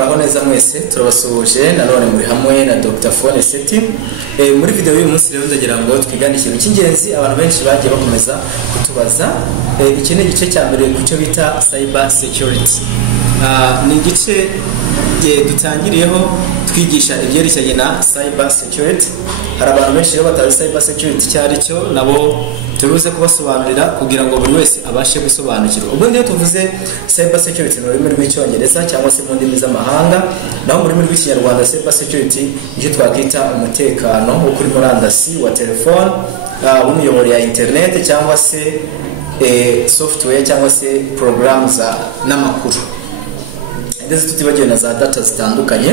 muraho neza mwese turabasuhuje nanone muri hamwe na Dr. Phone Seti. Muri video y'uyu munsi rero ndagira ngo twigane ikintu cy'ingenzi abantu benshi bagiye bakomeza kutubaza. Iki ni igice cya mbere ku cyo bita cyber security. Ni igice dutangiriyeho twigisha ibyerekeranye na cyber security. Hari abantu benshi rero batazi cyber security cyari cyo nabo turuze kubasobanurira kugira ngo buri wese abashe gusobanukirwa. Ubwo ndiyo tuvuze cyber security mu rurimi rw'icyongereza cyangwa se mu ndimi z'amahanga, naho mu rurimi rw'ikinyarwanda cyber security icyo twakwita umutekano wo kuri murandasi wa telefone, w'imiyoboro ya internet cyangwa se software cyangwa se programs n'amakuru ndetse tutibagiwe na za data zitandukanye.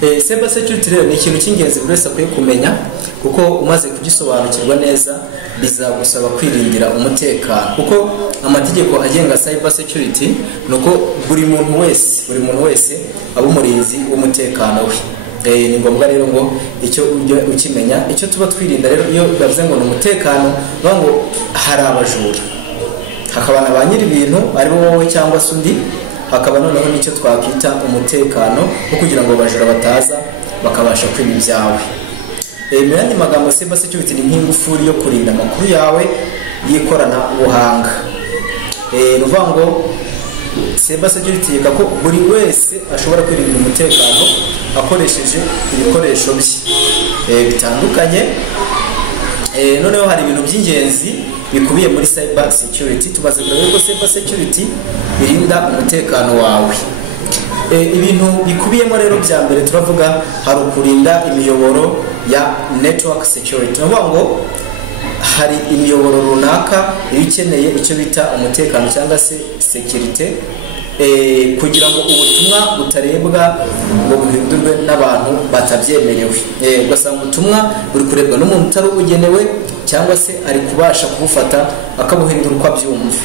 Cyber security rero ni ikintu cy'ingenzi buri wese akwiye kumenya, kuko umaze kugisobanukirwa neza bizagusaba kwirindira umutekano, kuko amategeko agenga cyber security nuko buri muntu wese aba umurinzi w'umutekano we. Ni ngombwa rero ngo icyo ukimenya icyo tuba twirinda rero iyo bavuze ngo ni umutekano, ngo hari abajura, hakaba na ba nyiri ibintu ari bo wowe cyangwa se undi, hakaba noneho n'icyo twakwita umutekano wo kugira ngo abajura bataza bakabasha kwiba ibyawe. Mu yandi magambo cyber security ni nk'ingufuri yo kurinda amakuru yawe y'ikoranabuhanga. Ni ukuvuga ngo cyber security yiga ko buri wese ashobora kwirinda umutekano akoresheje ibikoresho bye bitandukanye. Noneho hari ibintu by'ingenzi bikubiye muri cyber security. Tumaze kureba ko cyber security irinda umutekano wawe. Ibintu bikubiyemo rero bya mbere turavuga hari ukurinda imiyoboro ya network security. Ni ngo hari imiyoboro runaka ikeneye icyo bita umutekano cyangwa se security, kugira ngo ubutumwa butarebwa ngo buhindurwe n'abantu batabyemerewe. Ugasanga ubutumwa buri kurebwa n'umuntu utari ubugenewe cyangwa se ari kubasha kubufata akabuhindura uko abyumva.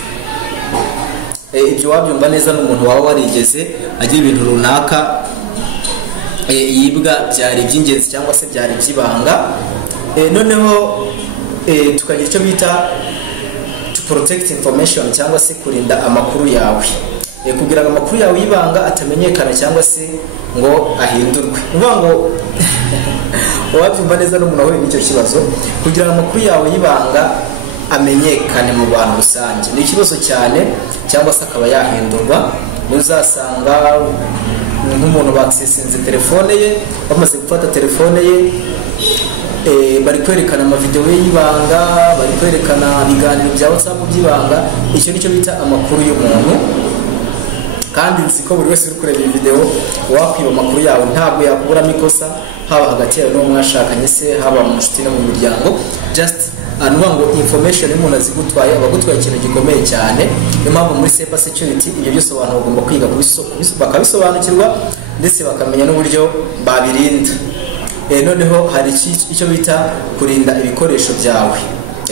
Ibyo wabyumva neza n'umuntu waba warigeze agira ibintu runaka yibwa byari iby'ingenzi cyangwa se byari iby'ibanga. Noneho tukagira icyo bita to protect information cyangwa se kurinda amakuru yawe, kugira ngo amakuru yawe y'ibanga atamenyekana cyangwa se ngo ahindurwe. Uvuga ngo wabyumva neza n'umuntu wahuye n'icyo kibazo, kugira ngo amakuru yawe y'ibanga amenyekane mu bantu rusange ni ikibazo cyane, cyangwa se akaba yahindurwa. Uzasanga nk'umuntu bakisinze telefone ye, bamaze gufata telefone ye, bari kwerekana amavideo y'ibanga, bari kwerekana ibiganiro bya WhatsApp by'ibanga. Icyo nicyo bita amakuru y'umuntu, kandi nzi ko buri wese uri kureba iyi video wakwiba amakuru yawe ntabwo yakuburamo ikosa, haba hagati yawe n'uwo mwashakanye se, haba mu nshuti no mu miryango. Just anuvuga ngo information y'umuntu azigutwaye abagutwaye ikintu gikomeye cyane. Niyo mpamvu muri cyber security ibyo byose abantu bagomba kwiga bakabisobanukirwa ndetse bakamenya n'uburyo babirinda. Noneho hari icyo bita kurinda ibikoresho byawe,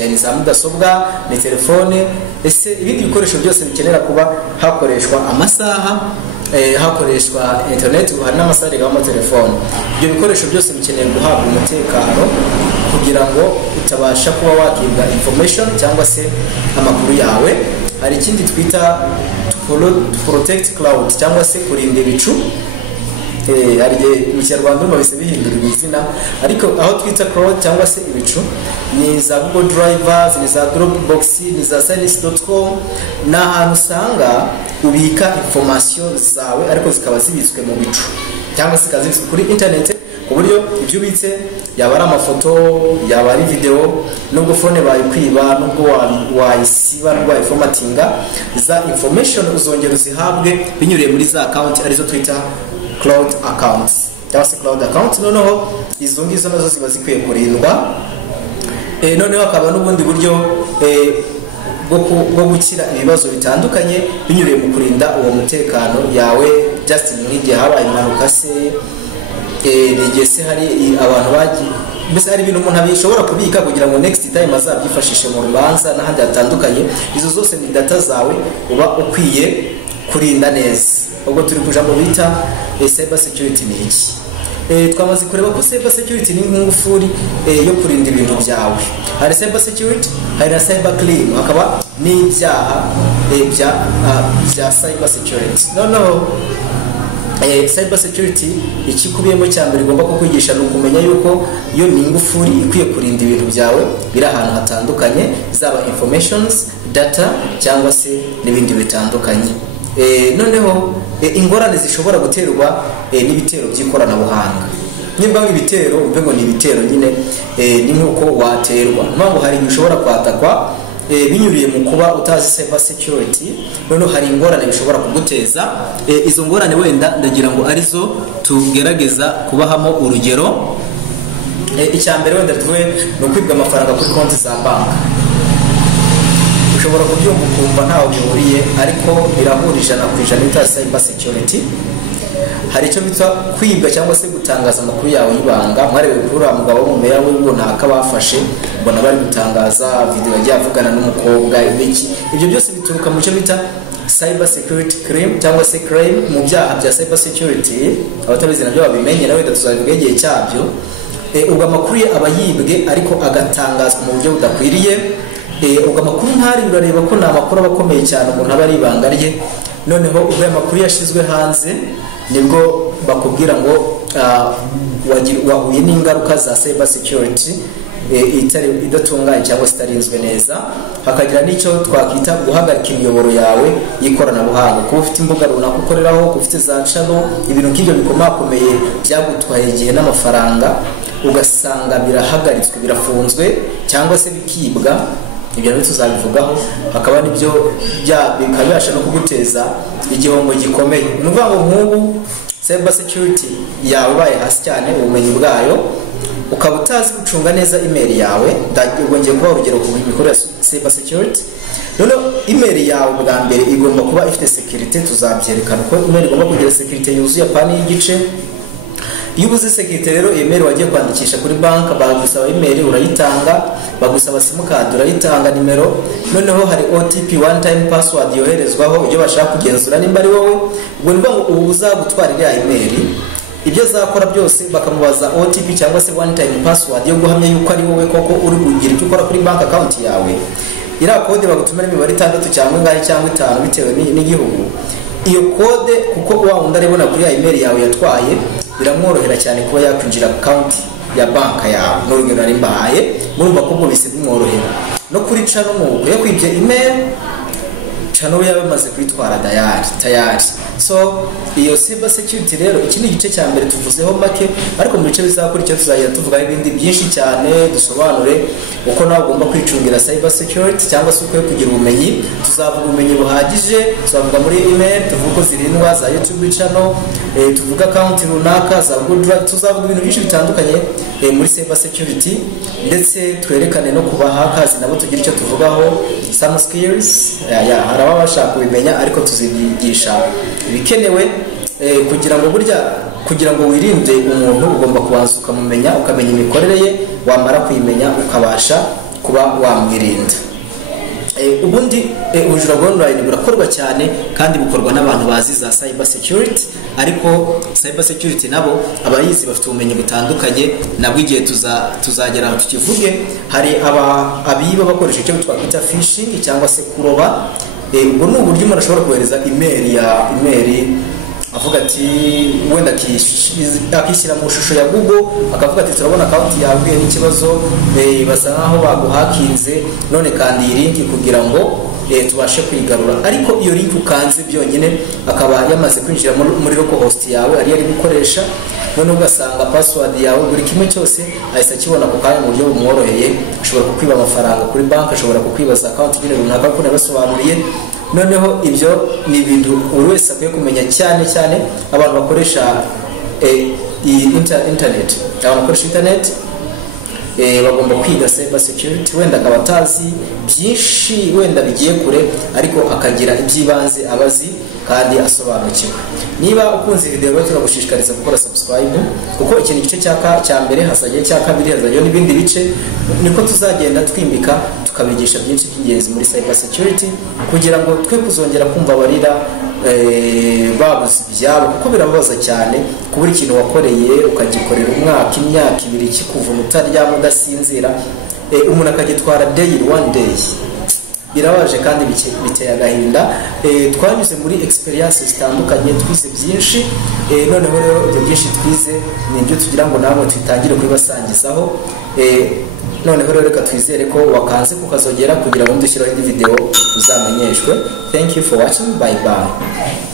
ni za mudasobwa, ni telefone, ese ibindi bikoresho byose bikenera kuba hakoreshwa amasaha, hakoreshwa internet, hari n'amasaha mu telefone. Ibyo bikoresho byose bikeneye guhabwa umutekano kugira ngo utabasha kuba wakibwa information cyangwa se amakuru yawe. Hari ikindi twita to protect cloud cyangwa se kurinda ibicu. Hari mu Kinyarwanda bahise bihindura izina, ariko aho twita cloud cyangwa se ibicu ni za Google Drivers, ni za Dropbox, ni za Sinis.com. ni ahantu usanga ubika information zawe ariko zikaba zibitswe mu bicu cyangwa se zikazibitswe kuri internet, ku buryo ibyo ubitse yaba ari amafoto, yaba ari video, nubwo phone bayikwiba, nubwo wayisiba, nubwo wayiformatinga, za information uzongera uzihabwe binyuriye muri za account arizo twita cloud accounts cyangwa se cloud accounts. Noneho izo ngizo nazo ziba zikwiye kurindwa. Noneho akaba n'ubundi buryo bwo gukira ibibazo bitandukanye binyuriye mu kurinda uwo mutekano yawe. Just nk'igihe habaye impanuka se, igihe se hari abantu bagiye, mbese hari ibintu umuntu abishobora kubika kugira ngo next time azabyifashishe mu rubanza n'ahandi hatandukanye. Izo zose ni data zawe uba ukwiye kurinda neza. Ubwo turi kuja mu bita cyber security ni iki. Twamaze kureba ko cyber security ni nk'ingufuri yo kurinda ibintu byawe. Hari cyber security, hari na cyber crime, hakaba n'ibyaha bya cyber security. Noneho cyber security ikikubiyemo cya mbere igomba kukwigisha no kumenya yuko iyo ni ingufuri ikwiye kurinda ibintu byawe biri ahantu hatandukanye, zaba informations, data cyangwa se n'ibindi bitandukanye. Noneho ingorane zishobora guterwa n'ibitero by'ikoranabuhanga. Nimba ibitero umve ngo ni ibitero nyine ni nkuko waterwa, mpamvu hari bishobora kwatakwa binyuriye mu kuba utazi cyber security. Noneho hari ingorane bishobora kuguteza. Izo ngorane wenda ndagira ngo arizo tugerageza kubahamo urugero. Icya mbere wenda tuvuye no kwibwa amafaranga kuri konti za banki. Ushobora kubyumva ukumva ntaho bihuriye, ariko birahurije na kwijana bita cyber security. Hari icyo bitwa kwibwa cyangwa se gutangaza amakuru yawe y'ibanga. Mwarebe kuri mugabo w'umumeya w'ibunaka bafashe, mbona bari gutangaza video yagiye avugana n'umukobwa ibiki. Ibyo byose bituruka mu cyo bita cyber security crime cyangwa se crime, mu byaha bya cyber security. Abatabizi nabyo babimenye, nawe tuzabivuga igihe cyabyo. Ubwo amakuru ye aba yibwe ariko agatangazwa mu buryo budakwiriye. Ubwo amakuru ntari urareba ko ni amakuru abakomeye cyane umuntu aba ari ibanga rye. Noneho ubwo amakuru yashizwe hanze nibwo bakubwira ngo wahuye n'ingaruka za cyber security idatunganye cyangwa se itarinzwe neza. Hakagira n'icyo twakwita guhagarika imiyoboro yawe y'ikoranabuhanga, kuba ufite imbuga runaka ukoreraho, ufite za channel, ibintu nk'ibyo bikomakomeye byagutwaye igihe n'amafaranga, ugasanga birahagaritswe, birafunzwe cyangwa se bikibwa. Ibyo rero tuzabivugaho. Hakaba n'ibyo bikabasha no kuguteza igihombo gikomeye. Ni ukuvuga ngo nk'ubu cyber security yawe baye hasi cyane ubumenyi bwayo, ukaba utazi gucunga neza email yawe. Ubwo ngiye kuba urugero ku bikorera cyber security. Noneho email yawe bwa mbere igomba kuba ifite security. Tuzabyerekana ko email igomba kugira security yuzuye pani y'igice. Iyo ubuze security rero email wagiye kwandikisha kuri bank, bagusaba email urayitanga, bagusaba simukadi urayitanga, nimero. Noneho hari OTP, one time password yoherezwaho ibyo bashaka kugenzura nimba ari wowe. Ubwo niba ubu uzagutwara iriya email, ibyo zakora byose bakamubaza OTP cyangwa se one time password yo guhamya yuko ari wowe koko uri kugira icyo ukora kuri bank account yawe. Iriya code bagutumira imibare 6 cyangwa 5 cyangwa 5 bitewe n'igihugu. Iyo code kuko wa wundi aribona kuri email yawe yatwaye, biramworohera cyane kuba yakwinjira account ya banka yawe. N'urugero nari mbahaye, murumva ko ubwo bise bimworohera. No kuri channel mu yo kwibye email, channel yawe maze kwitwara tayari. So iyo cyber security rero iki ni igice cya mbere tuvuzeho make, ariko mu bice bizakurikira tuzajya tuvuga ibindi byinshi cyane, dusobanure uko nawe ugomba kwicungira cyber security cyangwa se uko kugira ubumenyi. Tuzavuga ubumenyi buhagije, tuzavuga muri email, tuvuga ko zirindwa za YouTube channel, tuvuga account runaka za Google, tuzavuga ibintu byinshi bitandukanye muri cyber security, ndetse twerekane no kubaha akazi nabo tugira icyo tuvugaho some skills. Haraba bashaka kubimenya, ariko tuzibigisha ibikenewe kugira ngo wirinde umuntu. Ugomba kubanza ukamumenya, ukamenya imikorere ye, wamara kuyimenya ukabasha kuba wamwirinda. Ubundi ubujura online burakorwa cyane kandi bukorwa n'abantu bazi za cyber security, ariko cyber security nabo abayizi bafite ubumenyi butandukanye. Nabwo igihe tuzagera aho tukivuge. Hari abiba bakoresha icyo twakwita phishing cyangwa se kuroba. Ubwo ni uburyo umuntu ashobora kohereza email avuga ati wenda akishyira mu shusho ya Google, akavuga ati turabona account yawe n'ikibazo, basa naho baguhakinze, none kandi iyi link kugira ngo tubashe kwigarura. Ariko iyo link ukanze byonyine akaba yamaze kwinjira muri localhost yawe ari yari gukoresha, none ugasanga password yawe buri kimwe cyose ahise akibona ku kanya mu buryo bumworoheye. Ashobora kukwiba amafaranga kuri bank, ashobora kukwibaza account nyine runaka ko nabasobanuriye. Noneho ibyo ni ibintu buri wese akwiye kumenya cyane cyane abantu bakoresha internet. Abantu bakoresha internet bagomba kwiga cyber security. Wenda akaba atazi byinshi wenda bigiye kure, ariko akagira ibyibanze abazi kandi asobanukiwe. Niba ukunze video turagushishikariza gukora subscribe, kuko ikintu gice cya mbere hazagiye cya kabiri hazagiye n'ibindi bice, niko tuzagenda twimbika tukabigisha byinshi by'ingenzi muri cyber security, kugira ngo twe kuzongera kumva barira babuze ibyabo, kuko birababaza cyane kubura ikintu wakoreye ukagikorera umwaka, imyaka 2 kikuva utaryama udasinzira, umuntu akagitwara one day birabaje kandi biteye agahinda. Twanyuze muri experience zitandukanye, twize byinshi, noneho rero ibyo byinshi twize nibyo tugira ngo nabo twitangire kubibasangizaho. Noneho rero reka twizere ko wakanze kukazogera kugira ngo ndushyiraho indi video uzamenyeshwe. Thank you for watching. Bye bye.